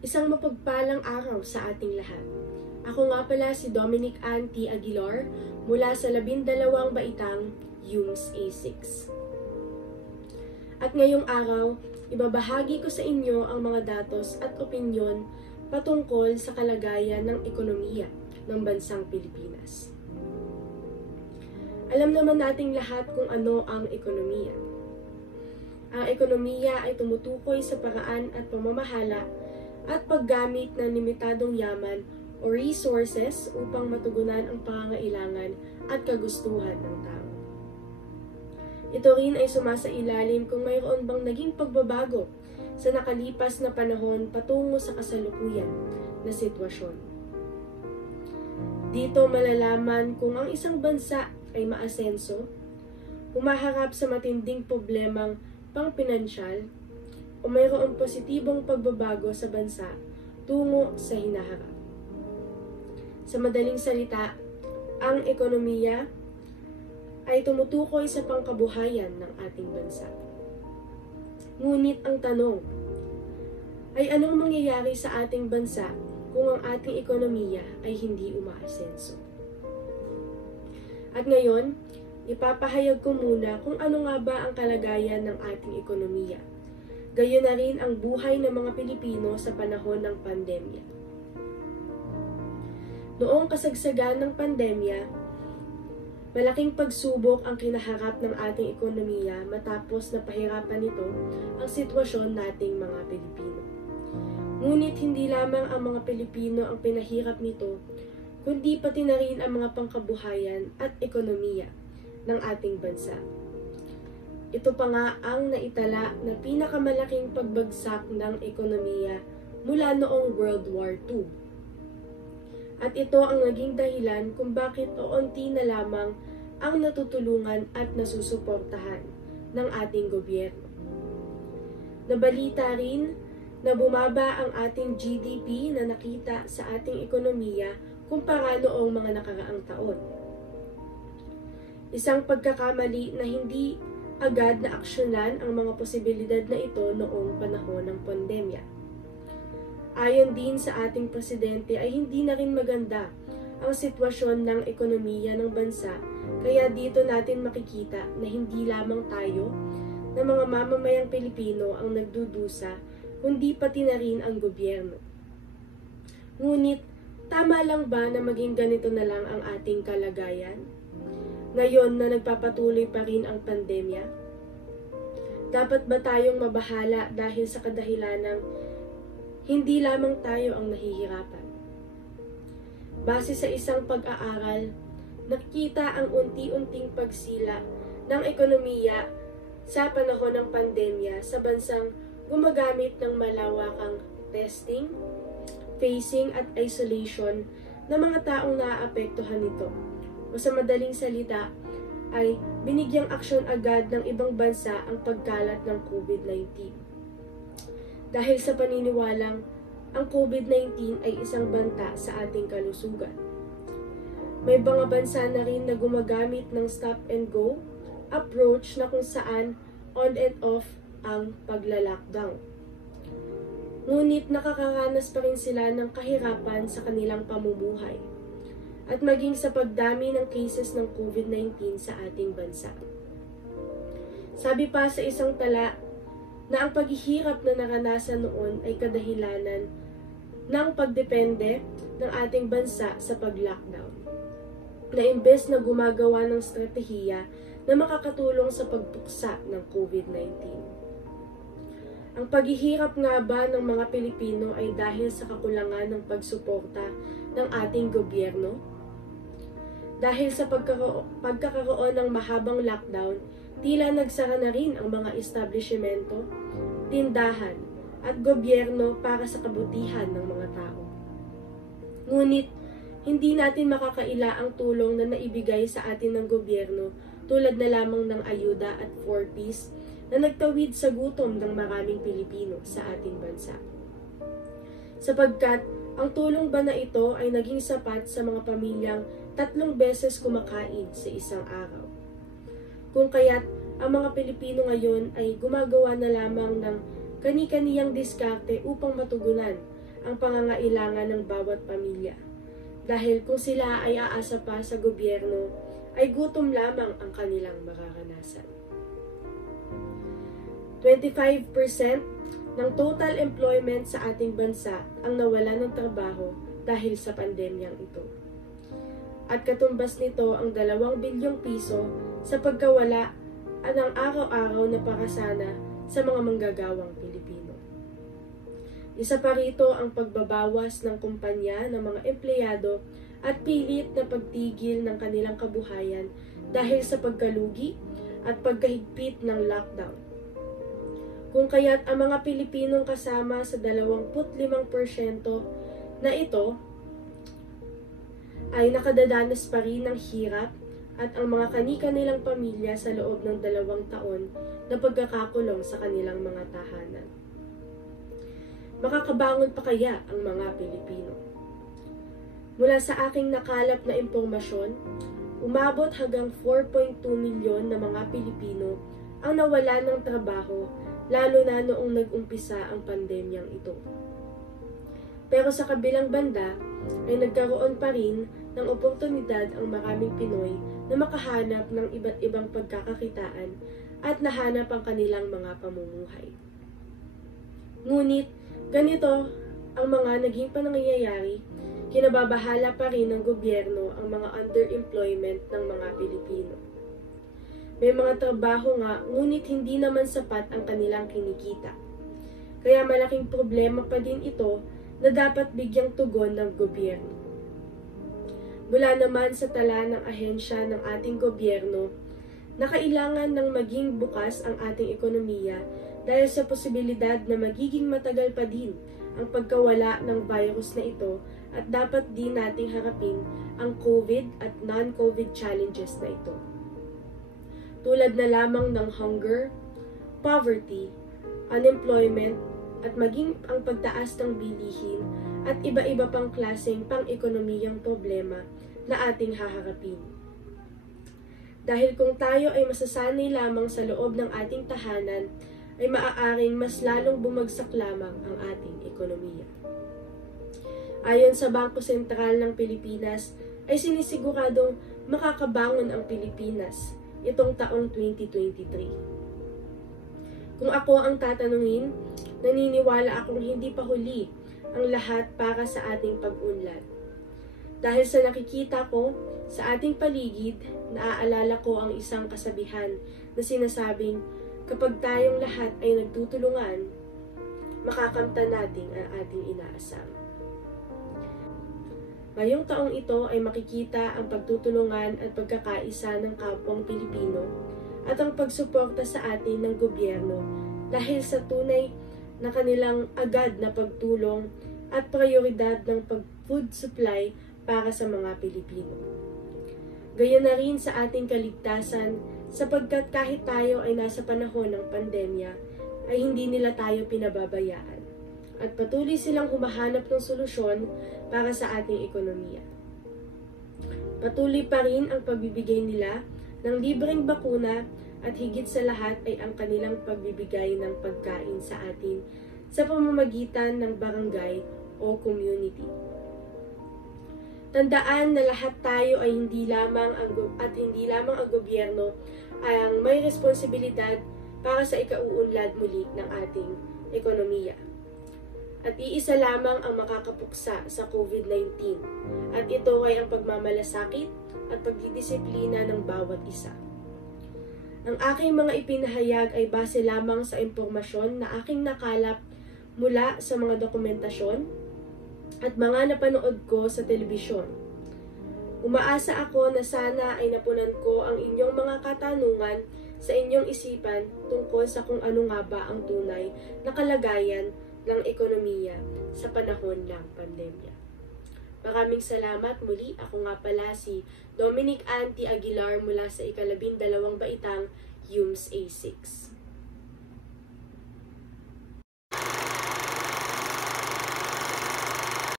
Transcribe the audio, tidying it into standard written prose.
Isang mapagpalang araw sa ating lahat. Ako nga pala si Dominic Ann T. Aguilar mula sa 12 baitang UMS A6. At ngayong araw, ibabahagi ko sa inyo ang mga datos at opinyon patungkol sa kalagayan ng ekonomiya ng bansang Pilipinas. Alam naman nating lahat kung ano ang ekonomiya. Ang ekonomiya ay tumutukoy sa paraan at pamamahala at paggamit ng limitadong yaman o resources upang matugunan ang pangangailangan at kagustuhan ng tao. Ito rin ay sumasailalim kung mayroon bang naging pagbabago sa nakalipas na panahon patungo sa kasalukuyan na sitwasyon. Dito malalaman kung ang isang bansa ay maasenso, humaharap sa matinding problemang pangpinansyal, o mayroong positibong pagbabago sa bansa tungo sa hinaharap. Sa madaling salita, ang ekonomiya ay tumutukoy sa pangkabuhayan ng ating bansa. Ngunit ang tanong ay anong mangyayari sa ating bansa kung ang ating ekonomiya ay hindi umaasenso? At ngayon, ipapahayag ko muna kung ano nga ba ang kalagayan ng ating ekonomiya. Gayon na rin ang buhay ng mga Pilipino sa panahon ng pandemya. Noong kasagsagan ng pandemya, malaking pagsubok ang kinaharap ng ating ekonomiya matapos na pahirapan nito ang sitwasyon nating mga Pilipino. Ngunit hindi lamang ang mga Pilipino ang pinahirap nito, kundi pati na rin ang mga pangkabuhayan at ekonomiya ng ating bansa. Ito pa nga ang naitala na pinakamalaking pagbagsak ng ekonomiya mula noong World War II. At ito ang naging dahilan kung bakit onti na lamang ang natutulungan at nasusuportahan ng ating gobyerno. Nabalita rin na bumaba ang ating GDP na nakita sa ating ekonomiya kumpara noong mga nakaraang taon. Isang pagkakamali na hindi agad na aksyonan ang mga posibilidad na ito noong panahon ng pandemya. Ayon din sa ating presidente ay hindi na rin maganda ang sitwasyon ng ekonomiya ng bansa, kaya dito natin makikita na hindi lamang tayo na mga mamamayang Pilipino ang nagdudusa, kundi pati na rin ang gobyerno. Ngunit, tama lang ba na maging ganito na lang ang ating kalagayan? Ngayon na nagpapatuloy pa rin ang pandemya? Dapat ba tayong mabahala dahil sa kadahilanang hindi lamang tayo ang nahihirapan? Base sa isang pag-aaral, nakikita ang unti-unting pagsila ng ekonomiya sa panahon ng pandemya sa bansang gumagamit ng malawakang testing, facing at isolation ng mga taong naaapektuhan nito. O sa madaling salita, ay binigyang aksyon agad ng ibang bansa ang pagkalat ng COVID-19. Dahil sa paniniwalang ang COVID-19 ay isang banta sa ating kalusugan. May mga bansa na rin na gumagamit ng stop-and-go approach na kung saan on and off ang pagla-lockdown. Ngunit nakakaranas pa rin sila ng kahirapan sa kanilang pamumuhay at maging sa pagdami ng cases ng COVID-19 sa ating bansa. Sabi pa sa isang tala na ang paghihirap na naranasan noon ay kadahilanan ng pagdepende ng ating bansa sa pag-lockdown, na imbes na gumagawa ng strategiya na makakatulong sa pagtuksa ng COVID-19. Ang paghihirap nga ba ng mga Pilipino ay dahil sa kakulangan ng pagsuporta ng ating gobyerno? Dahil sa pagkakaroon ng mahabang lockdown, tila nagsara na rin ang mga establishmento, tindahan, at gobyerno para sa kabutihan ng mga tao. Ngunit, hindi natin makakaila ang tulong na naibigay sa atin ng gobyerno tulad na lamang ng ayuda at 4Ps na nagtawid sa gutom ng maraming Pilipino sa ating bansa. Sapagkat, ang tulong ba na ito ay naging sapat sa mga pamilyang 3 beses kumakain sa isang araw. Kung kaya't ang mga Pilipino ngayon ay gumagawa na lamang ng kani-kaniyang diskarte upang matugunan ang pangangailangan ng bawat pamilya. Dahil kung sila ay aasa pa sa gobyerno, ay gutom lamang ang kanilang mararanasan. 25% ng total employment sa ating bansa ang nawala ng trabaho dahil sa pandemyang ito. At katumbas nito ang 2 bilyong piso sa pagkawala ng araw-araw na pakasana sa mga manggagawang Pilipino. Isa pa rito ang pagbabawas ng kumpanya ng mga empleyado at pilit na pagtigil ng kanilang kabuhayan dahil sa pagkalugi at pagkahigpit ng lockdown. Kung kaya't ang mga Pilipinong kasama sa 25% na ito ay nakadadanas pa rin ng hirap at ang mga kani-kanilang pamilya sa loob ng 2 taon na pagkakakulong sa kanilang mga tahanan. Makakabangon pa kaya ang mga Pilipino? Mula sa aking nakalap na impormasyon, umabot hanggang 4.2 milyon na mga Pilipino ang nawala ng trabaho lalo na noong nag-umpisa ang pandemyang ito. Pero sa kabilang banda, ay nagkaroon pa rin ng oportunidad ang maraming Pinoy na makahanap ng iba't ibang pagkakakitaan at nahanap ang kanilang mga pamumuhay. Ngunit, ganito ang mga naging panangyayari, kinababahala pa rin ng gobyerno ang mga underemployment ng mga Pilipino. May mga trabaho nga, ngunit hindi naman sapat ang kanilang kinikita. Kaya malaking problema pa din ito na dapat bigyang tugon ng gobyerno. Mula naman sa tala ng ahensya ng ating gobyerno na kailangan ng maging bukas ang ating ekonomiya dahil sa posibilidad na magiging matagal pa din ang pagkawala ng virus na ito at dapat din nating harapin ang COVID at non-COVID challenges na ito. Tulad na lamang ng hunger, poverty, unemployment, at maging ang pagtaas ng bilihin at iba-iba pang klaseng pang-ekonomiyang problema na ating haharapin. Dahil kung tayo ay masasanay lamang sa loob ng ating tahanan, ay maaaring mas lalong bumagsak lamang ang ating ekonomiya. Ayon sa Bangko Sentral ng Pilipinas, ay sinisiguradong makakabangon ang Pilipinas itong taong 2023. Kung ako ang tatanungin, naniniwala akong hindi pa huli ang lahat para sa ating pag-unlad. Dahil sa nakikita ko sa ating paligid, naaalala ko ang isang kasabihan na sinasabing, kapag tayong lahat ay nagtutulungan, makakamtan natin ang ating inaasam. Ngayong taong ito ay makikita ang pagtutulungan at pagkakaisa ng kapwang Pilipino at ang pagsuporta sa atin ng gobyerno dahil sa tunay na kanilang agad na pagtulong at prioridad ng food supply para sa mga Pilipino. Gayon na rin sa ating kaligtasan sapagkat kahit tayo ay nasa panahon ng pandemya ay hindi nila tayo pinababayaan at patuloy silang humahanap ng solusyon para sa ating ekonomiya. Patuloy pa rin ang pagbibigay nila ng libreng bakuna at higit sa lahat ay ang kanilang pagbibigay ng pagkain sa atin sa pamamagitan ng barangay o community. Tandaan na lahat tayo ay hindi lamang ang gobyerno ang may responsibilidad para sa ikauunlad muli ng ating ekonomiya. At iisa lamang ang makakapuksa sa COVID-19 at ito ay ang pagmamalasakit at pagdidisiplina ng bawat isa. Ang aking mga ipinahayag ay base lamang sa impormasyon na aking nakalap mula sa mga dokumentasyon at mga napanood ko sa telebisyon. Umaasa ako na sana ay napunan ko ang inyong mga katanungan sa inyong isipan tungkol sa kung ano nga ba ang tunay na kalagayan ng ekonomiya sa panahon ng pandemya. Maraming salamat muli. Ako nga pala si Dominic Anti Aguilar mula sa ika-12 baitang UMS A6.